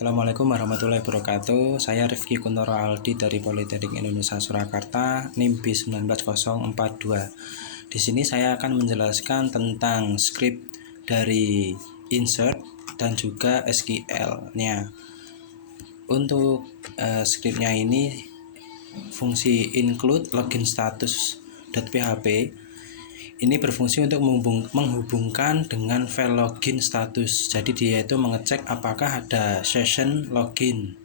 Assalamualaikum warahmatullahi wabarakatuh. Saya Rifki Kuntoro Aldi dari Politeknik Indonesia Surakarta, NIM B19042. Di sini saya akan menjelaskan tentang script dari insert dan juga SQL-nya. Untuk scriptnya ini fungsi include login status.php ini berfungsi untuk menghubungkan dengan file login status. Jadi dia itu mengecek apakah ada session login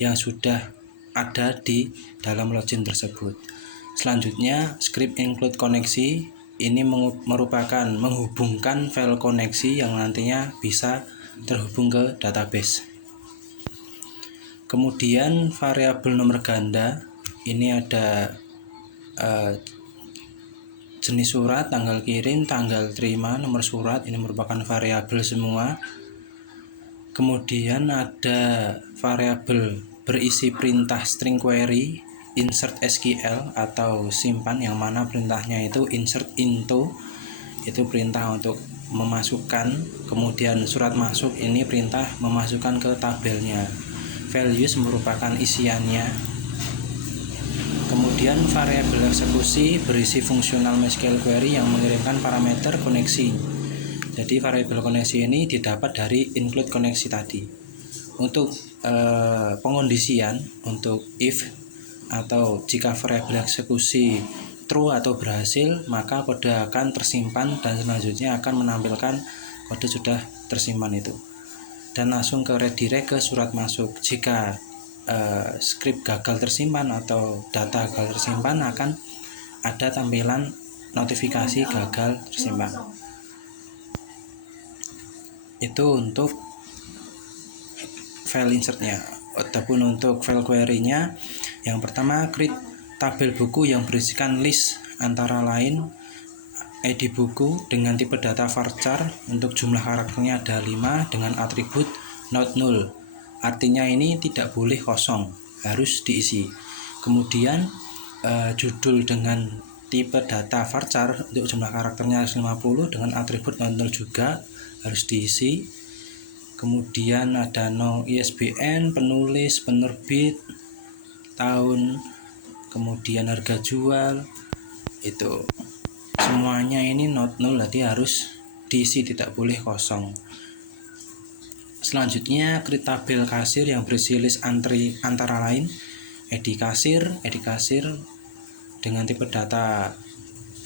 yang sudah ada di dalam login tersebut. Selanjutnya, script include koneksi ini merupakan menghubungkan file koneksi yang nantinya bisa terhubung ke database. Kemudian variabel nomor ganda ini ada jenis surat, tanggal kirim, tanggal terima, nomor surat, ini merupakan variabel semua. Kemudian ada variabel berisi perintah string query, insert SQL atau simpan, yang mana perintahnya itu insert into, itu perintah untuk memasukkan. Kemudian surat masuk ini perintah memasukkan ke tabelnya. Values merupakan isiannya. Kemudian variabel eksekusi berisi fungsional MySQL query yang mengirimkan parameter koneksi. Jadi variabel koneksi ini didapat dari include koneksi tadi. Untuk pengondisian, untuk if atau jika variabel eksekusi true atau berhasil, maka kode akan tersimpan dan selanjutnya akan menampilkan kode sudah tersimpan itu. Dan langsung ke redirect ke surat masuk. Jika script gagal tersimpan atau data gagal tersimpan, akan ada tampilan notifikasi gagal tersimpan. Itu untuk file insertnya. Adapun untuk file query-nya, yang pertama create tabel buku yang berisikan list antara lain ID buku dengan tipe data varchar. Untuk jumlah karakternya ada 5 dengan atribut not null. Artinya ini tidak boleh kosong, harus diisi. Kemudian judul dengan tipe data varchar untuk jumlah karakternya 50 dengan atribut non null juga harus diisi. Kemudian ada no ISBN, penulis, penerbit, tahun, kemudian harga jual, itu semuanya ini not null, jadi harus diisi, tidak boleh kosong. Selanjutnya create tabel kasir yang berisi list antara lain ID kasir dengan tipe data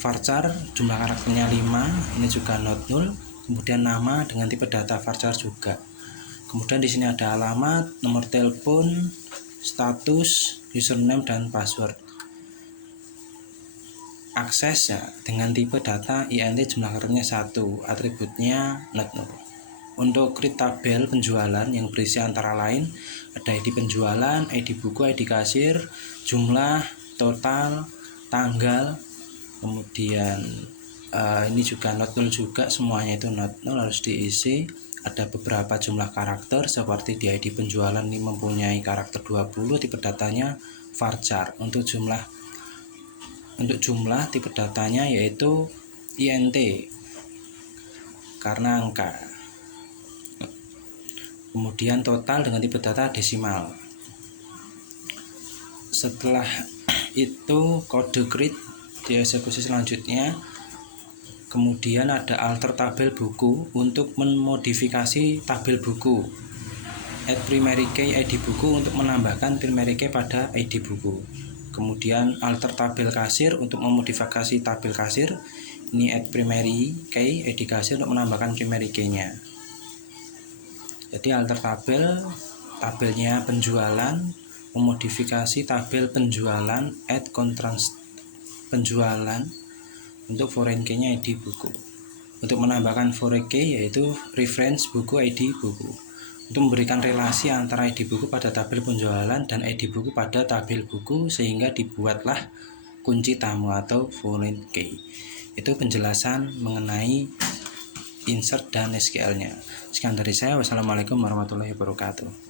varchar, jumlah karakternya 5, ini juga not null. Kemudian nama dengan tipe data varchar juga. Kemudian di sini ada alamat, nomor telepon, status, username dan password. Akses ya dengan tipe data int, jumlah karakternya 1, atributnya not null. Untuk create tabel penjualan yang berisi antara lain ada ID penjualan, ID buku, ID kasir, jumlah, total, tanggal, kemudian ini juga not null juga, semuanya itu not null, harus diisi. Ada beberapa jumlah karakter seperti di ID penjualan ini mempunyai karakter 20, tipe datanya varchar. Untuk jumlah tipe datanya yaitu int karena angka. Kemudian total dengan tipe data desimal. Setelah itu kode create dieksekusi selanjutnya. Kemudian ada alter tabel buku untuk memodifikasi tabel buku. Add primary key ID buku untuk menambahkan primary key pada ID buku. Kemudian alter tabel kasir untuk memodifikasi tabel kasir. Ini add primary key ID kasir untuk menambahkan primary key-nya. Jadi alter tabelnya penjualan, memodifikasi tabel penjualan, add contrast penjualan untuk foreign key-nya ID buku. Untuk menambahkan foreign key yaitu reference buku ID buku. Untuk memberikan relasi antara ID buku pada tabel penjualan dan ID buku pada tabel buku sehingga dibuatlah kunci tamu atau foreign key. Itu penjelasan mengenai insert dan SQL-nya. Sekian dari saya. Wassalamualaikum warahmatullahi wabarakatuh.